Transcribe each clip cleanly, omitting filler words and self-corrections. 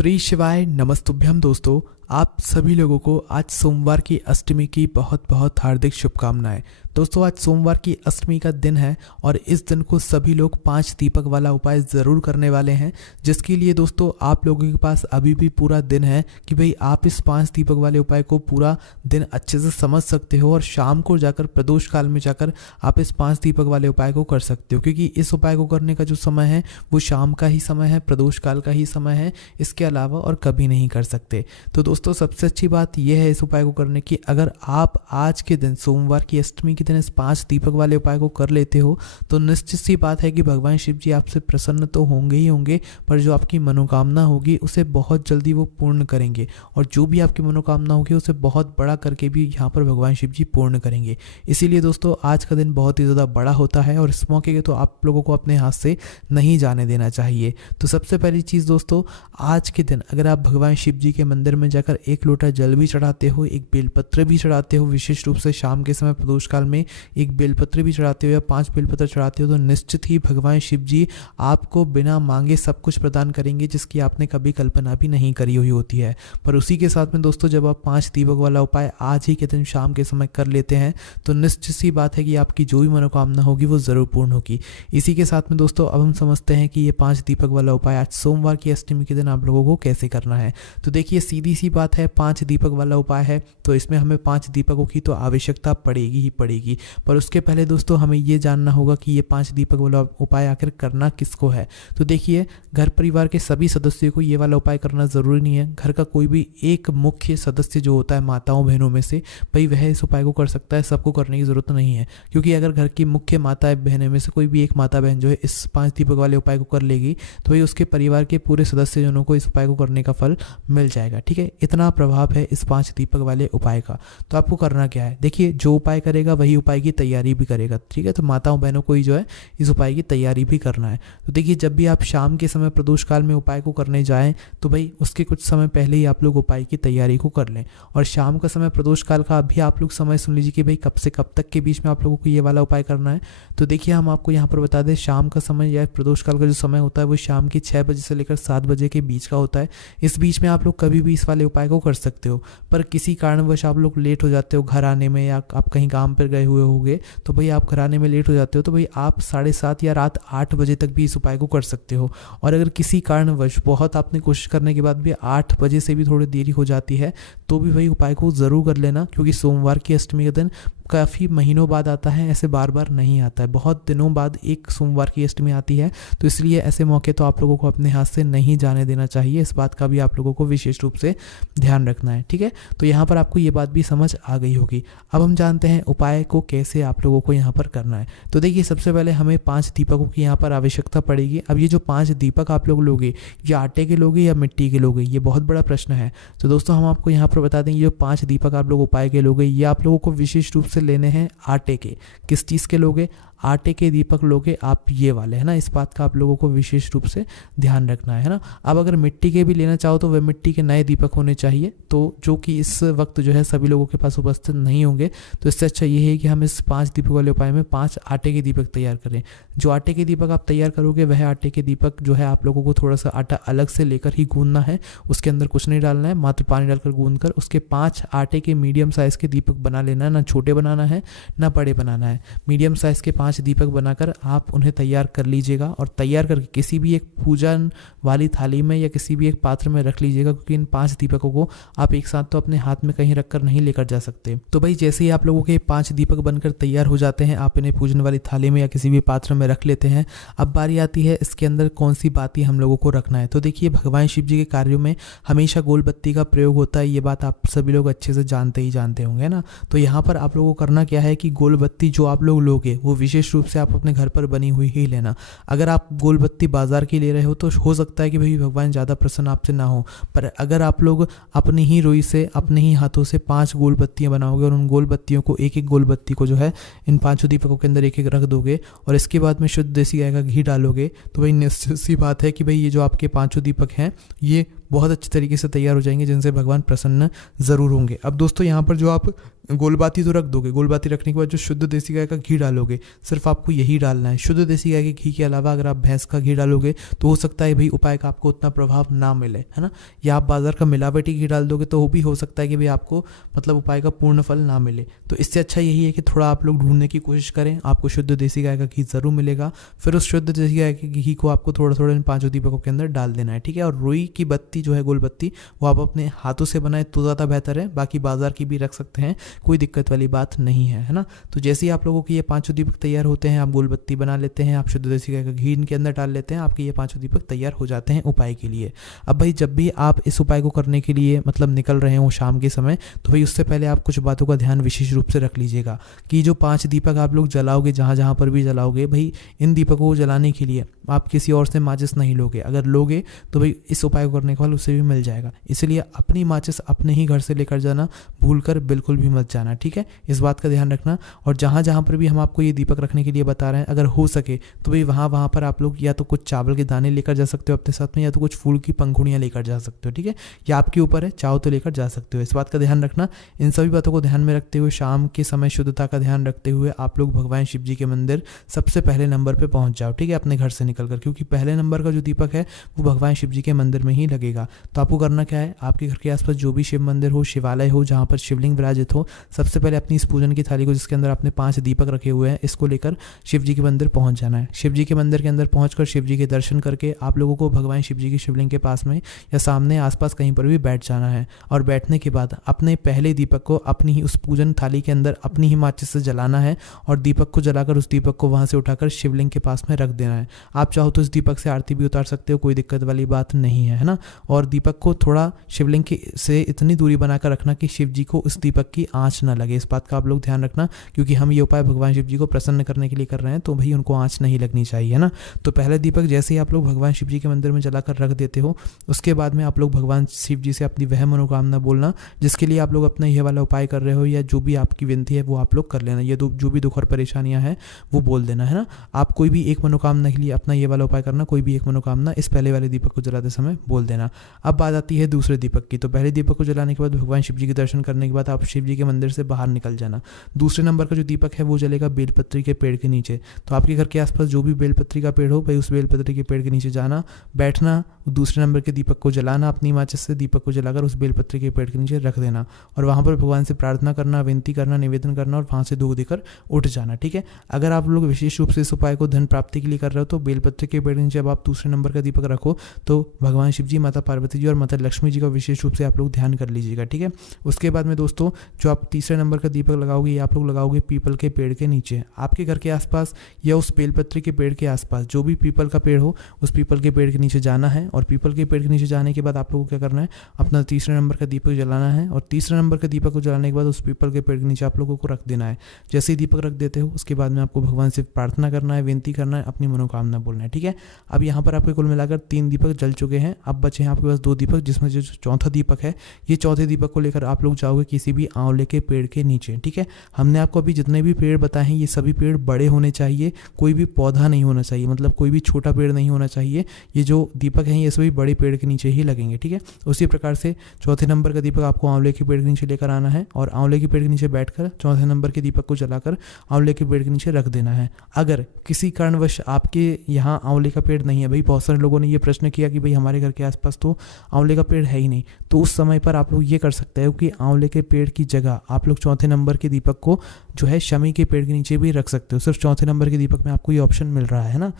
श्री शिवाय नमस्तुभ्यम। दोस्तों, आप सभी लोगों को आज सोमवार की अष्टमी की बहुत बहुत हार्दिक शुभकामनाएं। दोस्तों, आज सोमवार की अष्टमी का दिन है और इस दिन को सभी लोग 5 दीपक वाला उपाय ज़रूर करने वाले हैं, जिसके लिए दोस्तों आप लोगों के पास अभी भी पूरा दिन है कि भाई आप इस 5 दीपक वाले उपाय को पूरा दिन अच्छे से समझ सकते हो और शाम को जाकर प्रदोष काल में जाकर आप इस 5 दीपक वाले उपाय को कर सकते हो, क्योंकि इस उपाय को करने का जो समय है वो शाम का ही समय है, प्रदोष काल का ही समय है, इसके अलावा और कभी नहीं कर सकते। तो दोस्तों, सबसे अच्छी बात यह है इस उपाय को करने की, अगर आप आज के दिन सोमवार की अष्टमी के दिन इस 5 दीपक वाले उपाय को कर लेते हो तो निश्चित सी बात है कि भगवान शिव जी आपसे प्रसन्न तो होंगे ही होंगे, पर जो आपकी मनोकामना होगी उसे बहुत जल्दी वो पूर्ण करेंगे और जो भी आपकी मनोकामना होगी उसे बहुत बड़ा करके भी यहाँ पर भगवान शिव जी पूर्ण करेंगे। इसीलिए दोस्तों, आज का दिन बहुत ही ज़्यादा बड़ा होता है और इस मौके के तो आप लोगों को अपने हाथ से नहीं जाने देना चाहिए। तो सबसे पहली चीज़ दोस्तों, आज के दिन अगर आप भगवान शिव जी के मंदिर में जाकर 1 लोटा जल भी चढ़ाते हो, एक बेलपत्र भी चढ़ाते हो, विशेष रूप से शाम के समय प्रदोष काल में एक बेलपत्र भी चढ़ाते हो या 5 बेलपत्र चढ़ाते हो, तो निश्चित ही भगवान शिव जी आपको बिना मांगे सब कुछ प्रदान करेंगे जिसकी आपने कभी कल्पना भी नहीं करी हुई होती है। पर उसी के साथ में दोस्तों, जब आप 5 दीपक वाला उपाय आज ही के दिन शाम के समय कर लेते हैं तो निश्चित सी बात है कि आपकी जो भी मनोकामना होगी वो ज़रूर पूर्ण होगी। इसी के साथ में दोस्तों, अब हम समझते हैं कि ये 5 दीपक वाला उपाय आज सोमवार की अष्टमी के दिन आप लोगों को कैसे करना है। तो देखिए, सीधी सी बात है, 5 दीपक वाला उपाय है तो इसमें हमें 5 दीपकों की तो आवश्यकता पड़ेगी ही पड़ेगी। पर उसके पहले दोस्तों, हमें ये जानना होगा कि ये 5 दीपक वाला उपाय आखिर करना किसको है। तो देखिए, घर परिवार के सभी सदस्यों को ये वाला उपाय करना ज़रूरी नहीं है। घर का कोई भी एक मुख्य सदस्य जो होता है माताओं बहनों में से, भाई वह इस उपाय को कर सकता है, सबको करने की ज़रूरत नहीं है। क्योंकि अगर घर की मुख्य माता बहनों में से कोई भी एक माता बहन जो है इस 5 दीपक वाले उपाय को कर लेगी तो भाई उसके परिवार के पूरे सदस्यजनों को इस उपाय को करने का फल मिल जाएगा। ठीक है, इतना प्रभाव है इस 5 दीपक वाले उपाय का। तो आपको करना क्या है, देखिए, जो उपाय करेगा वही उपाय की तैयारी भी करेगा। ठीक है, तो माताओं बहनों को ही जो है इस उपाय की तैयारी भी करना है। तो देखिए, जब भी आप शाम के समय प्रदोष काल में उपाय को करने जाएं तो भाई उसके कुछ समय पहले ही आप लोग उपाय की तैयारी को कर लें। और शाम का समय प्रदोष काल का अभी आप लोग समय सुन लीजिए कि भाई कब से कब तक के बीच में आप लोगों को ये वाला उपाय करना है। तो देखिए, हम आपको यहाँ पर बता दें, शाम का समय या प्रदोष काल का जो समय होता है वो शाम की 6 बजे से लेकर 7 बजे के बीच का होता है। इस बीच में आप लोग कभी भी इस वाले उपाय को कर सकते हो। पर किसी कारणवश आप लोग लेट हो जाते हो घर आने में, या आप कहीं काम पर गए हुए होंगे तो भाई आप घर आने में लेट हो जाते हो, तो भाई आप 7:30 या रात 8 बजे तक भी इस उपाय को कर सकते हो। और अगर किसी कारणवश बहुत आपने कोशिश करने के बाद भी 8 बजे से भी थोड़ी देरी हो जाती है तो भी भाई उपाय को ज़रूर कर लेना, क्योंकि सोमवार की अष्टमी के दिन काफ़ी महीनों बाद आता है, ऐसे बार बार नहीं आता है, बहुत दिनों बाद एक सोमवार की अष्टमी आती है। तो इसलिए ऐसे मौके तो आप लोगों को अपने हाथ से नहीं जाने देना चाहिए। इस बात का भी आप लोगों को विशेष रूप से ध्यान रखना है। ठीक है, तो यहाँ पर आपको ये बात भी समझ आ गई होगी। अब हम जानते हैं उपाय को कैसे आप लोगों को यहाँ पर करना है। तो देखिए, सबसे पहले हमें 5 दीपकों की यहाँ पर आवश्यकता पड़ेगी। अब ये जो 5 दीपक आप लोग लोगे, ये आटे के लोगे या मिट्टी के लोगे, ये बहुत बड़ा प्रश्न है। तो दोस्तों, हम आपको यहाँ पर बता दें, ये जो 5 दीपक आप लोग उपाय के लोगे, ये आप लोगों को विशेष रूप से लेने हैं आटे के। किस चीज़ के लोगे, आटे के दीपक लोगे आप, ये वाले, है ना। इस बात का आप लोगों को विशेष रूप से ध्यान रखना है ना। अब अगर मिट्टी के भी लेना चाहो तो वह मिट्टी के नए दीपक होने चाहिए, तो जो कि इस वक्त जो है सभी लोगों के पास उपस्थित नहीं होंगे। तो इससे अच्छा ये है कि हम इस 5 दीपक वाले उपाय में 5 आटे के दीपक तैयार करें। जो आटे के दीपक आप तैयार करोगे वह आटे के दीपक जो है आप लोगों को थोड़ा सा आटा अलग से लेकर ही गूंदना है, उसके अंदर कुछ नहीं डालना है, मात्र पानी डालकर गूंद कर उसके 5 आटे के मीडियम साइज़ के दीपक बना लेना है। ना छोटे बनाना है ना बड़े बनाना है, मीडियम साइज़ के 5 दीपक बनाकर आप उन्हें तैयार कर लीजिएगा और तैयार करके किसी भी एक पूजन वाली थाली में या किसी भी एक पात्र में रख लीजिएगा, क्योंकि इन 5 दीपकों को आप एक साथ तो अपने हाथ में कहीं रखकर नहीं लेकर जा सकते। तो भाई जैसे ही आप लोगों के 5 दीपक बनकर तैयार हो जाते हैं, आप इन्हें पूजन वाली थाली में या किसी भी पात्र में रख लेते हैं। अब बारी आती है इसके अंदर कौन सी बातें हम लोगों को रखना है। तो देखिए, भगवान शिव जी के कार्यों में हमेशा गोल बत्ती का प्रयोग होता है, ये बात आप सभी लोग अच्छे से जानते ही जानते होंगे ना। तो यहाँ पर आप लोगों को करना क्या है कि गोल बत्ती जो आप लोग लोगे वो विशेष रूप से आप अपने घर पर बनी हुई ही लेना। अगर आप गोल बत्ती बाजार की ले रहे हो तो हो सकता है कि भाई भगवान ज़्यादा प्रसन्न आपसे ना हो, पर अगर आप लोग अपनी ही रुई से अपने ही हाथों से 5 गोल बत्तियाँ बनाओगे और उन गोल बत्तियों को एक गोल बत्ती को जो है इन 5 दीपकों के अंदर एक रख दोगे और इसके बाद में शुद्ध देसी गाय का घी डालोगे, तो भाई निश्चित सी बात है कि भाई ये जो आपके 5 दीपक हैं ये बहुत अच्छी तरीके से तैयार हो जाएंगे, जिनसे भगवान प्रसन्न ज़रूर होंगे। अब दोस्तों यहाँ पर जो आप गोलबाती तो रख दोगे, गोलबाती रखने के बाद जो शुद्ध देसी गाय का घी डालोगे, सिर्फ आपको यही डालना है। शुद्ध देसी गाय के घी के अलावा अगर आप भैंस का घी डालोगे तो हो सकता है भाई उपाय का आपको उतना प्रभाव ना मिले, है ना। या आप बाजार का मिलावटी घी डाल दोगे तो वो भी हो सकता है कि भाई आपको मतलब उपाय का पूर्ण फल ना मिले। तो इससे अच्छा यही है कि थोड़ा आप लोग ढूंढने की कोशिश करें, आपको शुद्ध देसी गाय का घी ज़रूर मिलेगा। फिर उस शुद्ध देसी गाय के घी को आपको थोड़ा थोड़ा इन 5 दीपकों के अंदर डाल देना है, ठीक है। और रुई की बत्ती जो है, गोल बत्ती, वो आप अपने हाथों से बनाए तो ज़्यादा बेहतर है। बाकी बाजार की भी रख सकते हैं, कोई दिक्कत वाली बात नहीं है, है ना। तो जैसे ही आप लोगों के ये 5 दीपक तैयार होते हैं, आप गोल बत्ती बना लेते हैं, आप शुद्ध देसी गाय का घी इनके अंदर डाल लेते हैं, आपके ये 5 दीपक तैयार हो जाते हैं उपाय के लिए। अब भाई जब भी आप इस उपाय को करने के लिए मतलब निकल रहे हो शाम के समय, तो भाई उससे पहले आप कुछ बातों का ध्यान विशेष रूप से रख लीजिएगा कि जो 5 दीपक आप लोग जलाओगे, जहाँ जहाँ पर भी जलाओगे, भाई इन दीपकों को जलाने के लिए आप किसी और से माचिस नहीं लोगे। अगर लोगे तो भाई इस उपाय को करने के बाद उससे भी मिल जाएगा। इसलिए अपनी माचिस अपने ही घर से लेकर जाना, भूलकर बिल्कुल भी मत जाना, ठीक है। इस बात का ध्यान रखना। और जहाँ जहाँ पर भी हम आपको ये दीपक रखने के लिए बता रहे हैं, अगर हो सके तो भाई वहाँ पर आप लोग या तो कुछ चावल के दाने लेकर जा सकते हो अपने साथ में, या तो कुछ फूल की पंखुड़ियाँ लेकर जा सकते हो, ठीक है। या आपके ऊपर है, चाहो तो लेकर जा सकते हो। इस बात का ध्यान रखना। इन सभी बातों को ध्यान में रखते हुए, शाम के समय शुद्धता का ध्यान रखते हुए आप लोग भगवान शिव जी के मंदिर सबसे पहले नंबर पर पहुँच जाओ, ठीक है, अपने घर से निकलकर, क्योंकि पहले नंबर का जो दीपक है वो भगवान शिव जी के मंदिर में ही लगेगा। तो आपको करना क्या है, आपके घर के आसपास जो भी शिव मंदिर हो, शिवालय हो, जहाँ पर शिवलिंग विराजित हो, सबसे पहले अपनी इस पूजन की थाली को, जिसके अंदर आपने 5 दीपक रखे हुए हैं, इसको लेकर शिव जी के मंदिर पहुंच जाना है। शिव जी के मंदिर के अंदर पहुंचकर शिव जी के दर्शन करके आप लोगों को भगवान शिव जी की शिवलिंग के पास में या सामने आसपास कहीं पर भी बैठ जाना है। और बैठने के बाद अपने पहले दीपक को अपनी ही उस पूजन थाली के अंदर अपनी ही माचिस से जलाना है, और दीपक को जलाकर उस दीपक को वहां से उठाकर शिवलिंग के पास में रख देना है। आप चाहो तो इस दीपक से आरती भी उतार सकते हो, कोई दिक्कत वाली बात नहीं है ना। और दीपक को थोड़ा शिवलिंग की से इतनी दूरी बनाकर रखना कि शिव जी को उस दीपक की आंच ना लगे। इस बात का आप लोग ध्यान रखना, क्योंकि हम ये उपाय भगवान शिव जी को प्रसन्न करने के लिए कर रहे हैं, तो भाई उनको आंच नहीं लगनी चाहिए, है ना। तो पहले दीपक जैसे ही आप लोग भगवान शिव जी के मंदिर में जलाकर रख देते हो, उसके बाद में आप लोग भगवान शिव जी से अपनी वह मनोकामना बोलना जिसके लिए आप लोग अपना यह वाला उपाय कर रहे हो, या जो भी आपकी विनती है वो आप लोग कर लेना। ये जो भी दुख और परेशानियां हैं वो बोल देना, है ना। आप कोई भी एक मनोकामना के लिए अपना ये वाला उपाय करना, कोई भी एक मनोकामना इस पहले वाले दीपक को जलाते समय बोल देना। अब बात आती है दूसरे दीपक की। तो पहले दीपक को जलाने के बाद भगवान शिव जी के दर्शन करने के बाद आप शिव जी के मंदिर से बाहर निकल जाना। दूसरे नंबर का जो दीपक है वो जलेगा बेलपत्री के पेड़ के नीचे। तो आपके घर के आसपास जो भी बेलपत्री का पेड़ हो, भाई उस बेलपत्री के पेड़ के नीचे जाना, बैठना, दूसरे नंबर के दीपक को जलाना, अपनी माचिस से दीपक को जलाकर उस बेलपत्री के पेड़ के नीचे रख देना, और वहाँ पर भगवान से प्रार्थना करना, विनती करना, निवेदन करना, और वहाँ से धूप देकर उठ जाना, ठीक है। अगर आप लोग विशेष रूप से इस उपाय को धन प्राप्ति के लिए कर रहे हो, तो बेलपत्री के पेड़ के नीचे जब आप दूसरे नंबर का दीपक रखो तो भगवान शिव जी, माता पार्वती जी और माता लक्ष्मी जी का विशेष रूप से आप लोग ध्यान कर लीजिएगा, ठीक है। उसके बाद में दोस्तों जो आप तीसरे नंबर का दीपक लगाओगे, ये आप लोग लगाओगे पीपल के पेड़ के नीचे। आपके घर के आसपास या उस बेलपत्री के पेड़ के आसपास जो भी पीपल का पेड़ हो, उस पीपल के पेड़ के नीचे जाना है। और पीपल के पेड़ के नीचे जाने के बाद आप लोगों को क्या करना है, अपना तीसरे नंबर का दीपक जलाना है, और तीसरे नंबर के दीपक को जलाने के बाद उस पीपल के पेड़ के नीचे आप लोगों को रख देना है। जैसे ही दीपक रख देते हो, उसके बाद में आपको भगवान से प्रार्थना करना है, विनती करना है, अपनी मनोकामना बोलना है, ठीक है। अब यहाँ पर आपके कुल मिलाकर 3 दीपक जल चुके हैं। अब बचे हैं आपके पास 2 दीपक, जिसमें जो चौथा दीपक है, ये चौथे दीपक को लेकर आप लोग जाओगे किसी भी आंवले के पेड़ के नीचे, ठीक है। हमने आपको अभी जितने भी पेड़ बताए हैं, ये सभी पेड़ बड़े होने चाहिए, कोई भी पौधा नहीं होना चाहिए, मतलब कोई भी छोटा पेड़ नहीं होना चाहिए। ये जो दीपक हैं ये सभी बड़े पेड़ के नीचे ही लगेंगे, ठीक है। उसी प्रकार से चौथे नंबर का दीपक आपको आंवले के पेड़ के नीचे लेकर आना है, और आंवले के पेड़ के नीचे बैठकर चौथे नंबर के दीपक को जलाकर आंवले के पेड़ के नीचे रख देना है। अगर किसी कारणवश आपके यहाँ आंवले का पेड़ नहीं है, भाई बहुत सारे लोगों ने ये प्रश्न किया कि भाई हमारे घर के आसपास तो आंवले का पेड़ है ही नहीं, तो उस समय पर आप लोग ये कर सकते हो कि आंवले के पेड़ की जगह आप लोग चौथे नंबर के दीपक को जो है शमी के पेड़ के नीचे भी रख सकते हो। सिर्फ चौथे नंबर के दीपक में आपको ये ऑप्शन मिल रहा है ना,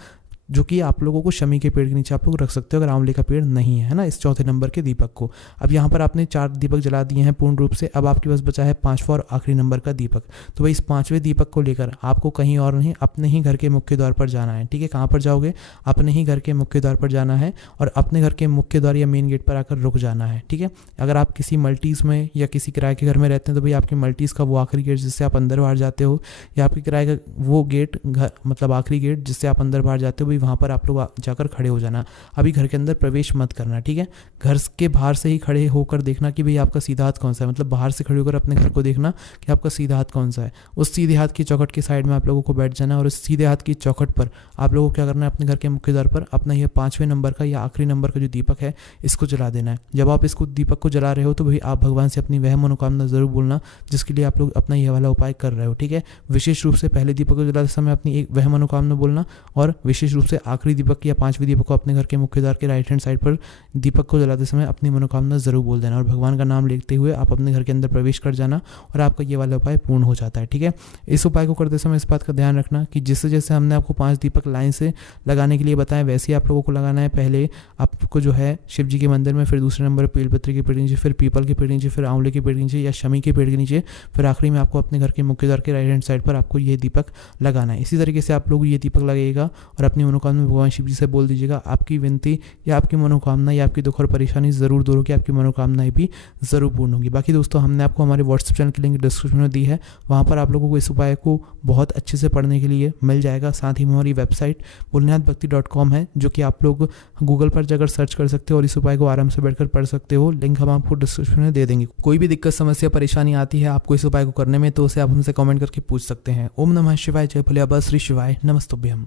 जो कि आप लोगों को शमी के पेड़ के नीचे आप लोग रख सकते हो अगर आंवले का पेड़ नहीं है ना, इस चौथे नंबर के दीपक को। अब यहाँ पर आपने 4 दीपक जला दिए हैं पूर्ण रूप से। अब आपके पास बचा है 5वां और आखिरी नंबर का दीपक। तो भाई इस 5वें दीपक को लेकर आपको कहीं और नहीं, अपने ही घर के मुख्य द्वार पर जाना है, ठीक है। कहाँ पर जाओगे, अपने ही घर के मुख्य द्वार पर जाना है, और अपने घर के मुख्य द्वार या मेन गेट पर आकर रुक जाना है, ठीक है। अगर आप किसी मल्टीज़ में या किसी किराए के घर में रहते हैं, तो भाई आपके मल्टीज़ का वो आखिरी गेट जिससे आप अंदर बाहर जाते हो, या आपके किराए का वो गेट घर मतलब आखिरी गेट जिससे आप अंदर बाहर जाते हो, भाई वहाँ पर आप लोग जाकर खड़े हो जाना। अभी घर के अंदर प्रवेश मत करना, ठीक है। घर के बाहर से ही खड़े होकर देखना कि भाई आपका सीधा हाथ कौन सा है, मतलब बाहर से खड़े होकर अपने घर को देखना कि आपका सीधा हाथ कौन सा है। उस सीधे हाथ की चौखट की साइड में आप लोगों को बैठ जाना और उस सीधे हाथ की चौखट पर आप लोगों को क्या करना है, अपने घर के मुख्य द्वार पर अपना यह 5वें नंबर का या आखिरी नंबर का जो दीपक है इसको जला देना है। जब आप इसको दीपक को जला रहे हो तो भाई आप भगवान से अपनी वह मनोकामना जरूर बोलना जिसके लिए आप लोग अपना यह वाला उपाय कर रहे हो, ठीक है। विशेष रूप से पहले दीपक को जलाते समय अपनी एक वह मनोकामना बोलना और विशेष रूप से आखिरी दीपक या 5वें दीपक को अपने घर के मुख्य द्वार के राइट हैंड साइड पर दीपक को जलाते समय अपनी मनोकामना जरूर बोल देना और भगवान का नाम लेते हुए आप अपने घर के अंदर प्रवेश कर जाना और आपका ये वाला उपाय पूर्ण हो जाता है, ठीक है। इस उपाय को करते समय इस बात का ध्यान रखना कि जैसे जैसे हमने आपको 5 दीपक लाइन से लगाने के लिए बताया वैसे ही आप लोगों को लगाना है। पहले आपको जो है शिव जी के मंदिर में, फिर दूसरे नंबर पर बेलपत्र के पेड़ के नीचे, फिर पीपल के पेड़ के नीचे, फिर आंवले के पेड़ के नीचे या शमी के पेड़ के नीचे, फिर आखिरी में आपको अपने घर के मुख्य द्वार के राइट हैंड साइड पर आपको ये दीपक लगाना है। इसी तरीके से आप लोग ये दीपक लगेगा और अपनी मनोकामना भगवान शिव जी से बोल दीजिएगा। आपकी विनती या आपकी मनोकामना या आपकी दुख और परेशानी ज़रूर दूर होगी, आपकी मनोकामनाएं भी ज़रूर पूर्ण होगी। बाकी दोस्तों हमने आपको हमारे व्हाट्सएप चैनल की लिंक डिस्क्रिप्शन में दी है, वहाँ पर आप लोगों को इस उपाय को बहुत अच्छे से पढ़ने के लिए मिल जाएगा। साथ ही हमारी वेबसाइट भोलेनाथभक्ति.com है जो कि आप लोग गूगल पर जाकर सर्च कर सकते हो और इस उपाय को आराम से बैठकर पढ़ सकते हो। लिंक हम आपको डिस्क्रिप्शन में दे देंगे। कोई भी दिक्कत समस्या परेशानी आती है आपको इस उपाय को करने में तो उसे आप हमसे कमेंट करके पूछ सकते हैं। ओम नमः शिवाय, जय भोले, श्री शिवाय, नमस्तुभ्यम।